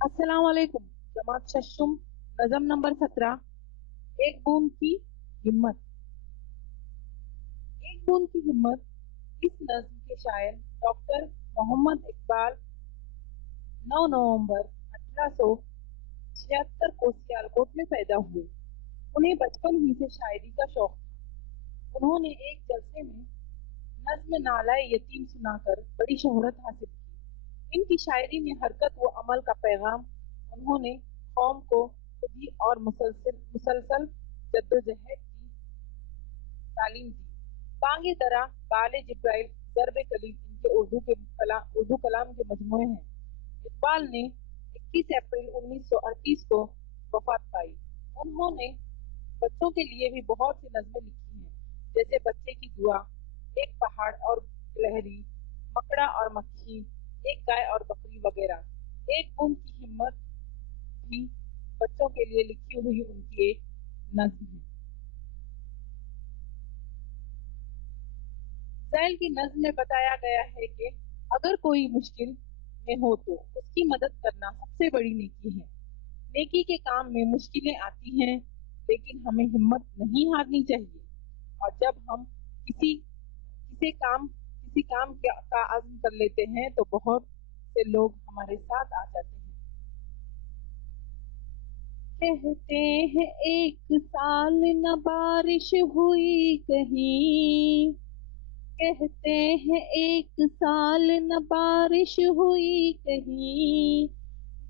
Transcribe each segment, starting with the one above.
السلام علیکم جماعت ششم نظم نمبر 17 ایک بوند کی ہمت ایک بوند کی ہمت اس نظم کے شاعر ڈاکٹر محمد اقبال 9 نومبر 1876 کو سیالکوٹ میں پیدا ہوئے۔ انہیں بچپن ہی سے شاعری کا شوق تھا۔ انہوں نے ایک جلسے میں نظم نالۂ یتیم سنا کر بڑی شہرت حاصل کی۔ ان کی شاعری میں حرکت و عمل کا پیغام انہوں نے قوم کو خودی اور مسلسل جدوجہد کی تعلیم دی۔ بانگ درا، بال جبرائیل، ضرب کلیم ان کے اردو کلام کے مجموعے ہیں۔ اقبال نے 21 اپریل 1938 کو وفات پائی۔ انہوں نے بچوں کے لیے بھی بہت سی نظمیں لکھی ہیں، جیسے بچے کی دعا، ایک پہاڑ اور گلہری، مکڑا اور مکھی، ایک گائے اور بکری وغیرہ۔ ایک بوند کی ہمت بھی بچوں کے لیے لکھی ہوئی ان کی ایک نظم ہے۔ ذیل کی نظم میں بتایا گیا ہے کہ اگر کوئی مشکل میں ہو تو اس کی مدد کرنا سب سے بڑی نیکی ہے۔ نیکی کے کام میں مشکلیں آتی ہیں، لیکن ہمیں ہمت نہیں ہارنی چاہیے، اور جب ہم کسی کام کا عزم کر لیتے ہیں تو بہت سے لوگ ہمارے ساتھ آ جاتے ہیں۔ کہتے ہیں ایک سال نہ بارش ہوئی کہیں، کہتے ہیں ایک سال نہ بارش ہوئی کہیں،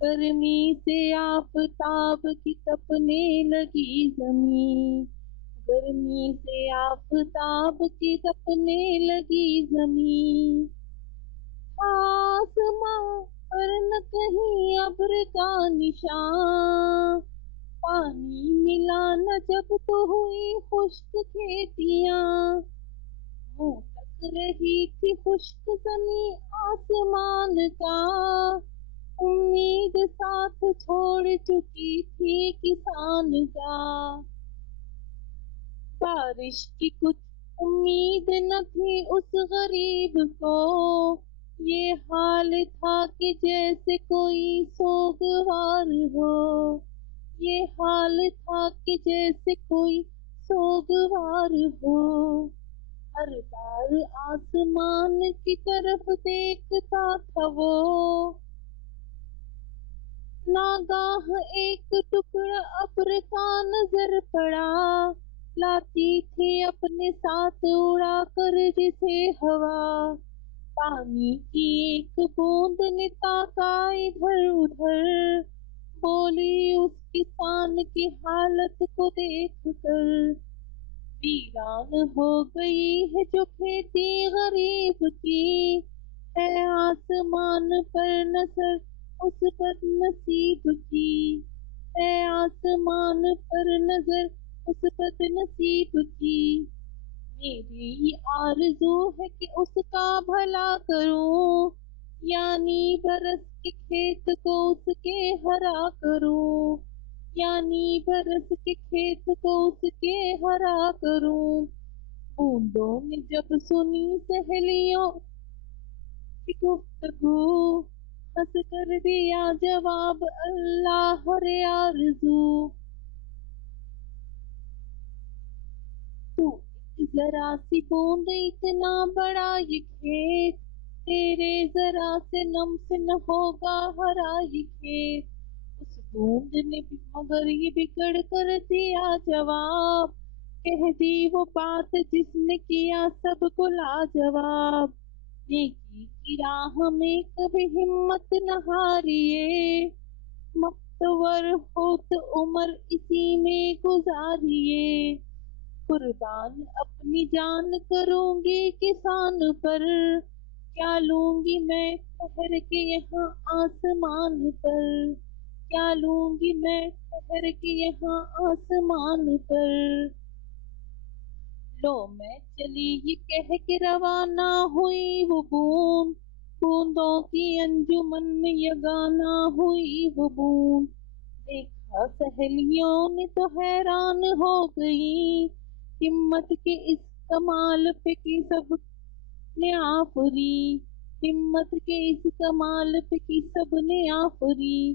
گرمی سے آفتاب کی تپنے لگی زمین، گرمی سے آفتاب کی تپنے لگی زمین، آسماں پر نہ کہیں ابر کا نشان، پانی ملا نہ جب تو ہوئی خشک کھیتیاں، منہ تک رہی تھی خشک زمیں آسمان کا، امید ساتھ چھوڑ چکی تھی کسان کا، بارش کی کچھ امید نہ تھی اس غریب کو، یہ حال تھا کہ جیسے کوئی سوگوار ہو، یہ حال تھا کہ جیسے کوئی سوگوار ہو، ہر بار آسمان کی طرف دیکھتا تھا وہ، ناگاہ ایک ٹکڑا ابر کا نظر پڑا، لاتی تھی اپنے ساتھ اڑا کر جسے ہوا، پانی کی ایک بوند نے تاکا ادھر ادھر، بولی اس کسان کی حالت کو دیکھ کر، ویران ہو گئی ہے جو کھیتی غریب کی، ہے آسمان پر نظر اس بد نصیب کی، ہے آسمان پر نظر اس بد نصیب کی، میری آرزو ہے کہ اس کا بھلا کروں، یعنی برس کے کھیت کو اس کے ہرا کروں، یعنی برس کے کھیت کو اس کے ہرا کروں، بوندوں نے جب سنی سہیلیوں کی گفتگو، ہنس کر دیا جواب اللہ ہر آرزو، تو ایک ذرا سی بوند اتنا بڑا یہ کھیت، تیرے ذرا سے نم سے نہ ہوگا ہرا یہ کھیت، اس بوند نے بھی مگر یہ بگڑ کر دیا جواب، کہہ دی وہ بات جس نے کیا سب کو لاجواب، نیکی کی راہ میں کبھی ہمت نہ ہاریے، مختور ہو تو عمر اسی میں گزاریے، قربان اپنی جان کروں گی کسان پر، کیا لوں گی میں ٹھہر کے یہاں آسمان پر، کیا لوں گی میں ٹھہر کے یہاں آسمان پر، لو میں چلی یہ کہہ کے روانہ ہوئی وہ بوند، بوندوں کی انجمن میں یگانہ ہوئی وہ بوند، دیکھا سہیلیوں نے تو حیران ہو گئی، ہمت کے اس کمال پہ کی سب نے آفری، ہمت کے اس کمال پہ کی سب نے آفری،